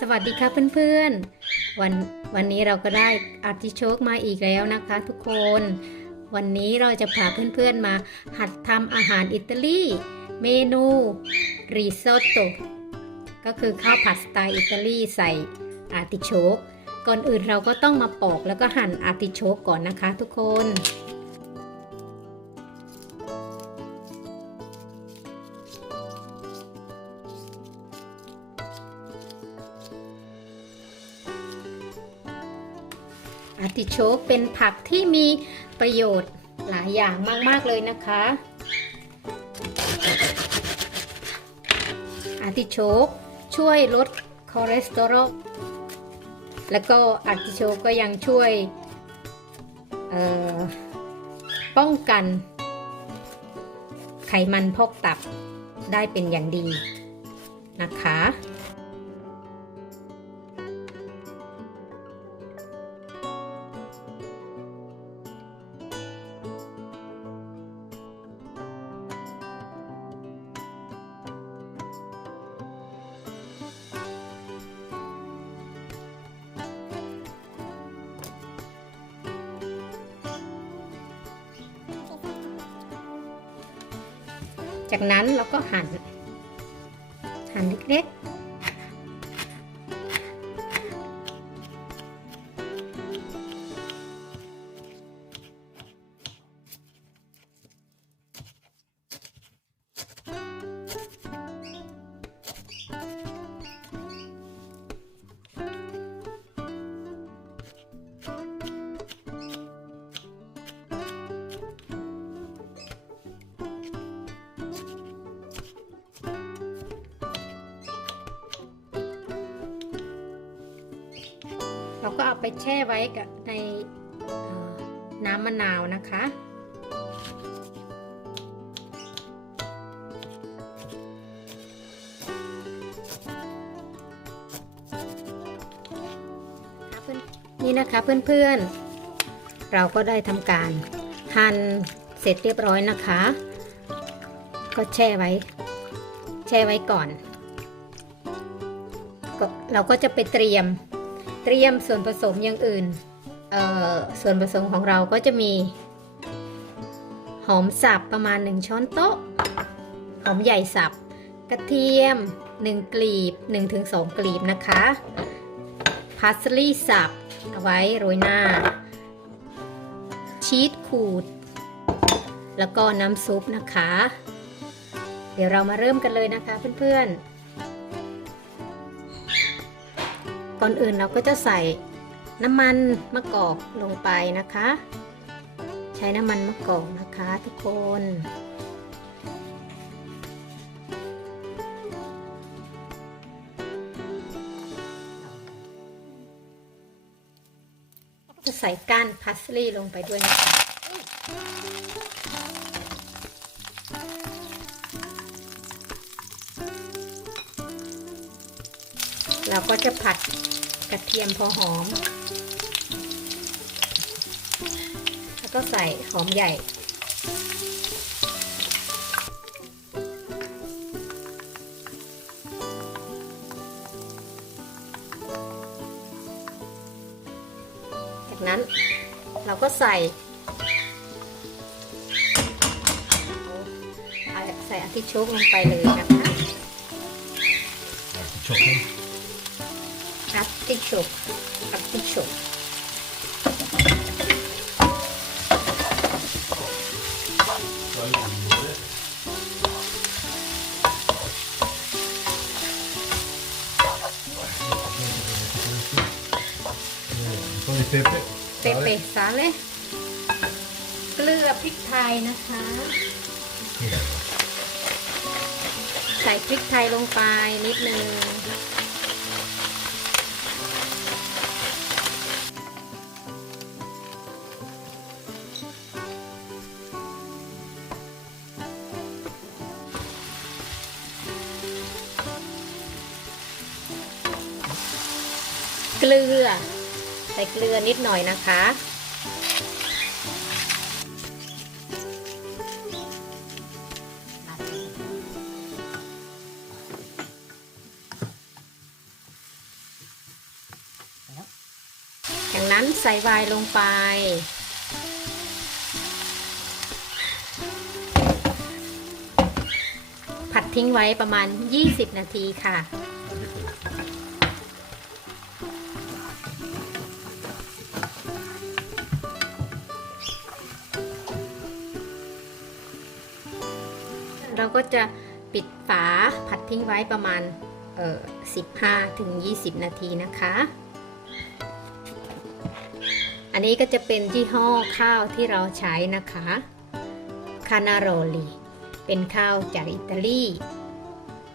สวัสดีค่ะเพื่อนๆ วันวันนี้เราก็ได้อาร์ติโชกมาอีกแล้วนะคะทุกคน วันนี้เราจะพาเพื่อนๆมาหัดทำอาหารอิตาลี เมนูริซอตโตก็คือข้าวผัดสไตล์อิตาลีใส่อาร์ติโชกก่อนอื่นเราก็ต้องมาปอกแล้วก็หั่นอาร์ติโชกก่อนนะคะทุกคน ติโชกเป็นผักที่มีประโยชน์หลายอย่างมาก ๆ เลยนะคะอาติโชกช่วยลดคอเลสเตอรอลแล้วก็อาติโชกก็ยังช่วยป้องกัน ไขมันพอกตับได้เป็นอย่างดีนะคะ จากนั้นเราก็หั่นหั่นเล็กๆ เราก็เอาไปแช่ไว้กับในน้ำมะนาวนะคะ นี่นะคะเพื่อนๆ เราก็ได้ทำการหั่นเสร็จเรียบร้อยนะคะ ก็แช่ไว้ แช่ไว้ก่อน เราก็จะไปเตรียม เตรียมส่วนผสมอย่างอื่น ส่วนผสมของเราก็จะมี หอมสับประมาณ 1 ช้อนโต๊ะ หอมใหญ่สับ กระเทียม 1 กลีบ 1-2 กลีบนะคะพาสลีย์สับ เอาไว้โรยหน้า ชีสขูด แล้วก็น้ำซุปนะคะ เดี๋ยวเรามาเริ่มกันเลยนะคะเพื่อนๆ ก่อนอื่นเราก็จะใส่น้ำมันมะกอกลงไปนะคะ ใช้น้ำมันมะกอกนะคะทุกคนจะใส่ก้านพาสลีย์ลงไปด้วยนะคะ เราก็จะผัดกระเทียมพอหอม แล้วก็ใส่หอมใหญ่ จากนั้นเราก็ใส่ใส่อาทิโชกลงไปเลยนะคะ Artichocken. Artichoke artichoke Så har vi pepe. เปเปสาเลยเกลือพริกไทยนะคะ ใส่พริกไทยลงไปนิดนึง ลือ ใส่เกลือนิดหน่อยนะคะอย่างนั้นใส่วายลงไปผัดทิ้งไว้ประมาณ 20 นาทีค่ะ เราก็จะปิดฝาผัดทิ้งไว้ประมาณเอ่อ15ถึง 20 นาทีนะคะ อันนี้ก็จะเป็นยี่ห้อข้าวที่เราใช้นะคะคานาโรลีเป็นข้าวจากอิตาลี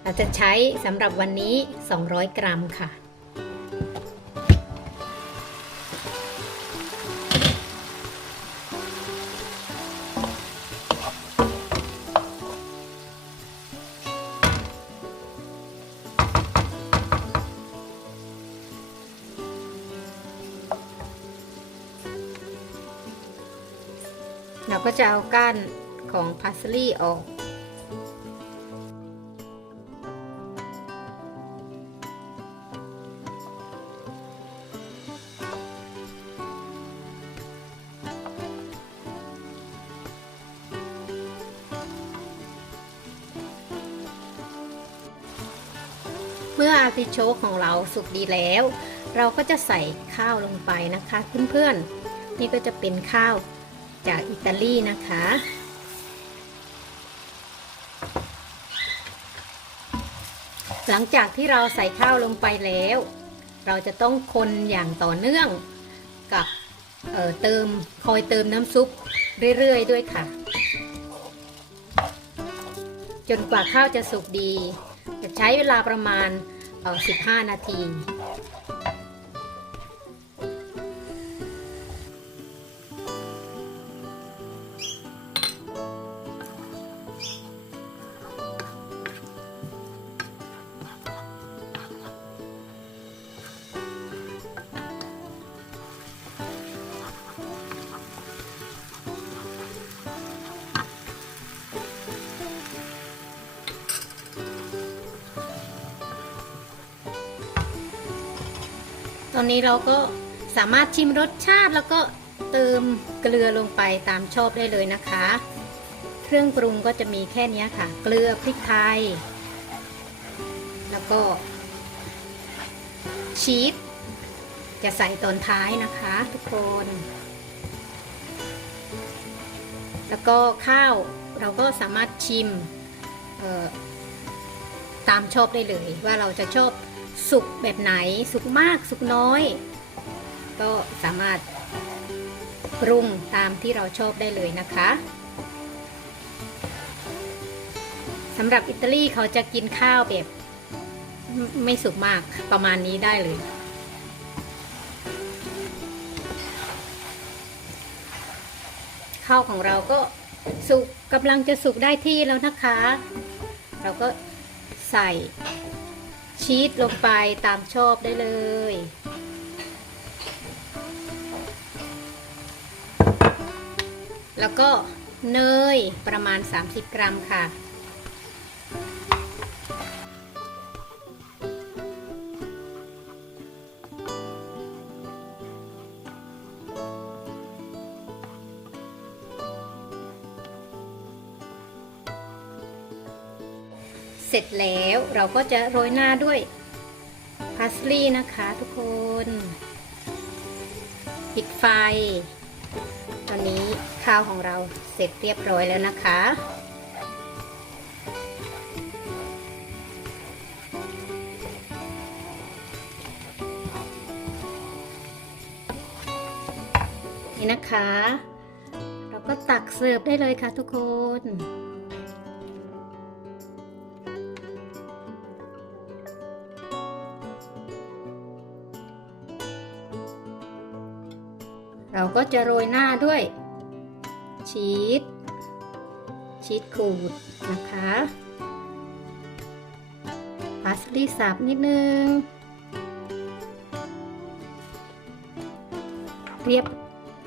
เราจะใช้สำหรับวันนี้ 200 กรัมค่ะ เราก็จะเอาก้านของพาสลีย์ออก เมื่ออาติโชกของเราสุกดีแล้ว เราก็จะใส่ข้าวลงไปนะคะเพื่อนๆนี่ก็จะเป็นข้าว จากอิตาลีนะคะ หลังจากที่เราใส่ข้าวลงไปแล้ว เราจะต้องคนอย่างต่อเนื่องกับเเติมคอยเติมน้ำซุปเรื่อย ๆ ด้วยค่ะ จนกว่าข้าวจะสุกดี จะใช้เวลาประมาณ 15 นาที อนนี้เราก็สามารถชิมรสชาติแล้วก็เติมเกลือลงไปตามชอบได้เลยนะคะ เครื่องปรุงก็จะมีแค่นี้ค่ะ เกลือพริกไทย แล้วก็ ชีสจะใส่ตอนท้ายนะคะทุกคน แล้วก็ข้าวเราก็สามารถชิมตามชอบได้เลยว่าเราจะชอบ สุกแบบไหนสุกมากสุกน้อย ก็สามารถปรุงตามที่เราชอบได้เลยนะคะสำหรับอิตาลีเขาจะกินข้าวแบบไม่สุกมากประมาณนี้ได้เลยข้าวของเราก็สุกกำลังจะสุกได้ที่แล้วนะคะ เราก็ใส่ ชีสลงไปตามชอบได้เลย แล้วก็เนยประมาณ 30 กรัมค่ะ เสร็จแล้วเราก็จะโรยหน้าด้วยพาสลีย์นะคะทุกคนปิดไฟ ตอนนี้ข้าวของเราเสร็จเรียบร้อยแล้วนะคะ นี่นะคะ เราก็ตักเสิร์ฟได้เลยค่ะทุกคน เราก็จะโรยหน้าด้วย ชีสชีสขูดนะคะพาสลีย์สับนิดนึง เรียบ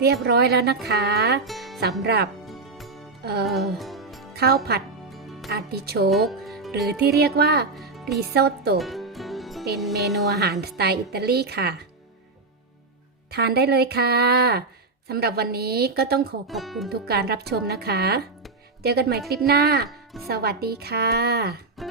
เรียบร้อยแล้วนะคะสำหรับข้าวผัดอาร์ติโชก หรือที่เรียกว่าริโซตโตเป็นเมนูอาหารสไตล์อิตาลีค่ะ ทานได้เลยค่ะสำหรับวันนี้ก็ต้องขอขอบคุณทุกการรับชมนะคะ เจอกันใหม่คลิปหน้า สวัสดีค่ะ